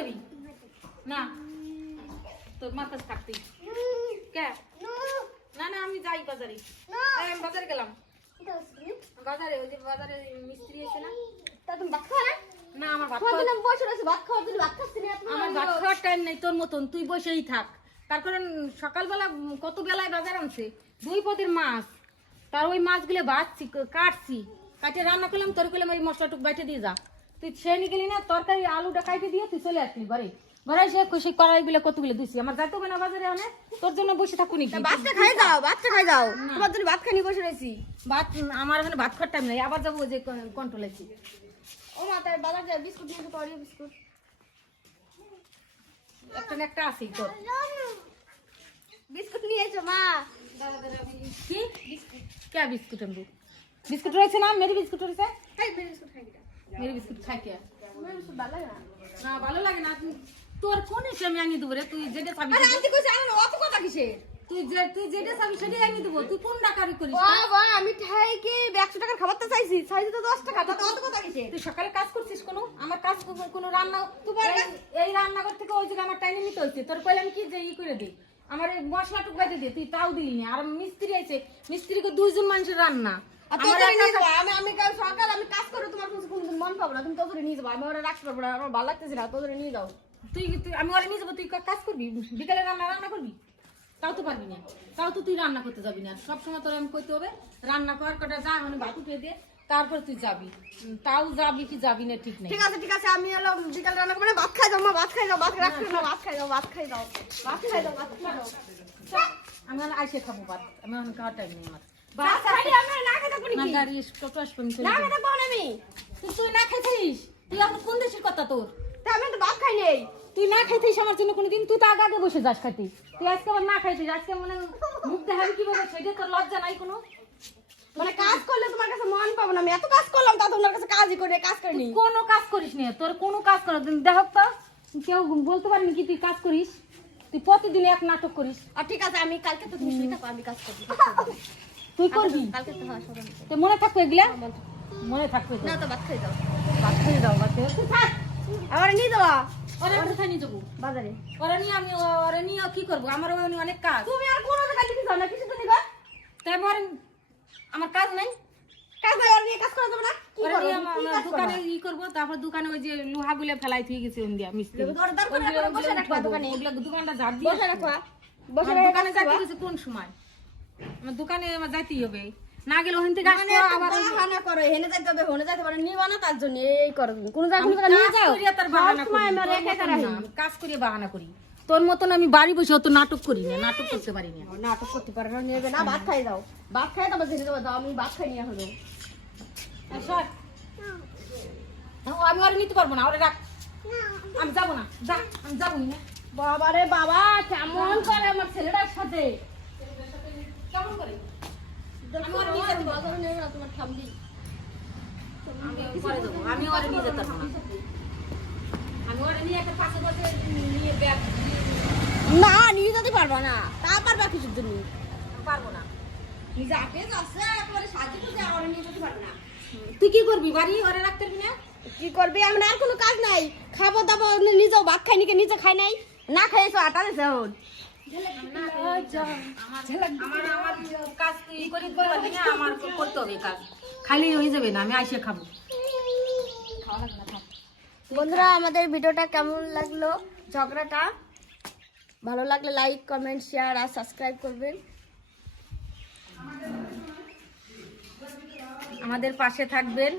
যাবি না তোর মাথা থাকতেই কে না না আমি যাই বাজারে আমি বাজারে গেলাম বাজারে ওই যে বাজারে মিস্ত্রি এসে না তা তুমি ভাত খাওয়া না আমার ভাত খাওয়া দিলাম বসে রয়েছে ভাত খাওয়া দিলে ভাত খাচ্ছি না আমার ভাত খাওয়ার টাইম নেই তোর মতন তুই বসেই থাক তার কারণ সকালবেলা কত বেলায় বাজার আনছে 2 পদের মাছ তার ওই মাছগুলো বাছছি কাটছি কাটে রান্না করলাম তোর করলাম এই মশলাটুক বাইটে দিয়ে যা তুই ছেড়ে নিয়ে গেলি না তরকারি আলুটা কাটে দিয়ে তুই চলে আসলি বাড়ি ঘরে এসে খুশি কড়াইগুলো কতগুলো দিছি আমার যাইতে হবে না বাজারে অনেক তোর জন্য বসে থাকুনি ভাতটা খাই দাও তোমার জন্য ভাত খানি বসে রয়েছি ভাত আমার ওখানে ভাত খাওয়ার টাইম নেই আবার যাবো যে কন্ট্রোল আছে ও মা তাই বাজার যায় বিস্কুট নিয়ে তো পড়ি বিস্কুট একটা না একটা আছেই তোর বিস্কুট নিয়ে এসো মা কি বিস্কুট কে বিস্কুট আনবো বিস্কুট রয়েছে না মেরি বিস্কুট রয়েছে খাই বিস্কুট খাই কিটা মেরি বিস্কুট খাই কে মেরে বিস্কুট ভালো লাগে না না ভালো লাগে না তোর কোন এসে আমি আনি দেবো রে তুই যেটা চাবি আরে আন্টি কইছে আনো অত কথা কিসের তুই যেটা চাবি সেটাই আনি দেবো তুই কোন ডাকারি করিস বাবা আমি ঠাই কি 100 টাকার খাবারটা চাইছি চাইছি তো 10 টাকা তো অত কথা কিসের তুই সকালে কাজ করছিস কোনো আমার কাজ কোনো রান্না এই রান্নাঘর থেকে ওই জায়গায় আমার টাইমে নিতে হচ্ছে তোর কইলাম কি যে ই করে দে আমার এই মশলাটুক বাইতে দে তুই তাও দিলি না আর মিস্ত্রি আছে মিস্ত্রিকে 2 জন মানুষের রান্না আমি কাল সকাল আমি কাজ করে তোমার কোনদিন মন পাবো না তুমি তো ধরে নিয়ে যাবো আমি ওরা রাখতে পারবো না আমার ভালো লাগতেছে না তো ধরে নিয়ে যাও তুই আমি ওরা নিয়ে যাবো তুই কাজ করবি বিকালে রান্না করবি তাও তো পারবি না তাও তো তুই রান্না করতে যাবি না সবসময় তোর আমি করতে হবে রান্না করার কটা যা মানে ভাত উঠে দে তারপরে তুই যাবি তাও যাবি কি যাবি না ঠিক নেই ঠিক আছে আমি হলো বিকালে রান্না করে ভাত খাই যাও মা ভাত খাই যাও ভাত রাখতে না ভাত খাই যাও আমি আইসে খাবো ভাত আমি এখন খাওয়ার টাইম নেই আমার ভাত খাই আমরা না খেতে পারি না গাড়ি কত আসবে না খেতে পাবো না আমি তুই না খাইছিস তুই এখন কোন দেশের কথা তোর তা আমি তো ভাত খাই নেই তুই না খাইছিস আমার জন্য কোনোদিন তুই তো আগে আগে বসে যাস খাইতি তুই আজকে আমার না খাইছিস আজকে মানে মুখ দেখাবি কিভাবে সেটা তোর লজ্জা নাই কোনো মানে কাজ করলে তোমার কাছে মন পাবো না আমি এত কাজ করলাম তা তোমার কাছে কাজই করে কাজ করিনি কোনো কাজ করিস না তোর কোনো কাজ কর দেখ তো কেউ বলতে পারেনি কি তুই কাজ করিস তুই প্রতিদিন এক নাটক করিস আর ঠিক আছে আমি কালকে তো তুমি শুই থাকো আমি কাজ করব তুই করবি কালকে তো হয় সকালে তো মনে থাকবে এগুলা মনে থাকবে না তো ভাত খাই যাও ভাত খেয়ে দাও ভাত খেয়ে তুই থাক আবার নিয়ে যাওয়া ওরা কোথায় নিয়ে যাবো বাজারে ওরা নিয়ে আমি ওরা নিয়ে কি করবো আমার অনেক কাজ তুমি আর কোন জায়গায় দিতে যাও না কিছু তো নিবা তাই আমার কাজ নাই কাজ নাই আর নিয়ে কাজ করা যাবে না কি ওরা নিয়ে করব আমার দোকানে ই করবো তারপর দোকানে ওই যে লোহাগুলো ফেলাই থেকে গেছে ইন্ডিয়া মিস্ত্রি বসে রাখবা দোকানে ওগুলো দোকানটা ঝাড় দিয়ে বসে রাখবা বসে আমার দোকানে যাইতে গেছে কোন সময় আমার দোকানে আমার যাইতেই হবে না গেলে ওখান থেকে আসবো আবার বাহানা করো হেনে যাইতে হবে হেনে যাইতে পারে নিবা না তার জন্য এই করো তুমি কোন জায়গা নিয়ে যাও তার বাহানা করি আমি রেখে করাই কাজ করে বাহানা করি তোর মতন আমি বাড়ি বসে অত নাটক করি না নাটক করতে পারি না নাটক করতে পারে না নেবে না ভাত খাই দাও ভাত খাই তারপর ধীরে ধীরে দাও আমি ভাত খাই নিয়ে হলো আমি আর নিতে পারবো না ওরা রাখ আমি যাবো না যা আমি যাবো না বাবা রে বাবা কেমন করে আমার ছেলেটার সাথে কেমন করে আমি ওর নিয়ে যাবো বাজারে নেবে না তোমার ঠাম্বি আমি পরে যাবো আমি ওরা নিয়ে যেতে পারবো না আমি ওরা নিয়ে একটা পাশে বসে নিয়ে ব্যাগ না নিয়ে যেতে পারবা না তা পারবা কিছুর জন্য পারবো না নিজে আগে যাচ্ছে একেবারে সাজিয়ে তো আর নিয়ে যেতে পারবে না তুই কি করবি বাড়ি ওরা রাখতে পারবি না কি করবি আমার আর কোনো কাজ নাই খাবো দাবো নিজেও ভাত খাই নিকে নিজে খাই নাই না খাইছো আটা দিছে এখন আমার কাজ তুই করে দিতে পারবি না আমার করতে হবে কাজ খাইলে হয়ে যাবে না আমি আইসে খাবো বন্ধুরা আমাদের ভিডিওটা কেমন লাগলো ঝগড়াটা ভালো লাগলে লাইক কমেন্ট শেয়ার আর সাবস্ক্রাইব করবেন আমাদের পাশে থাকবেন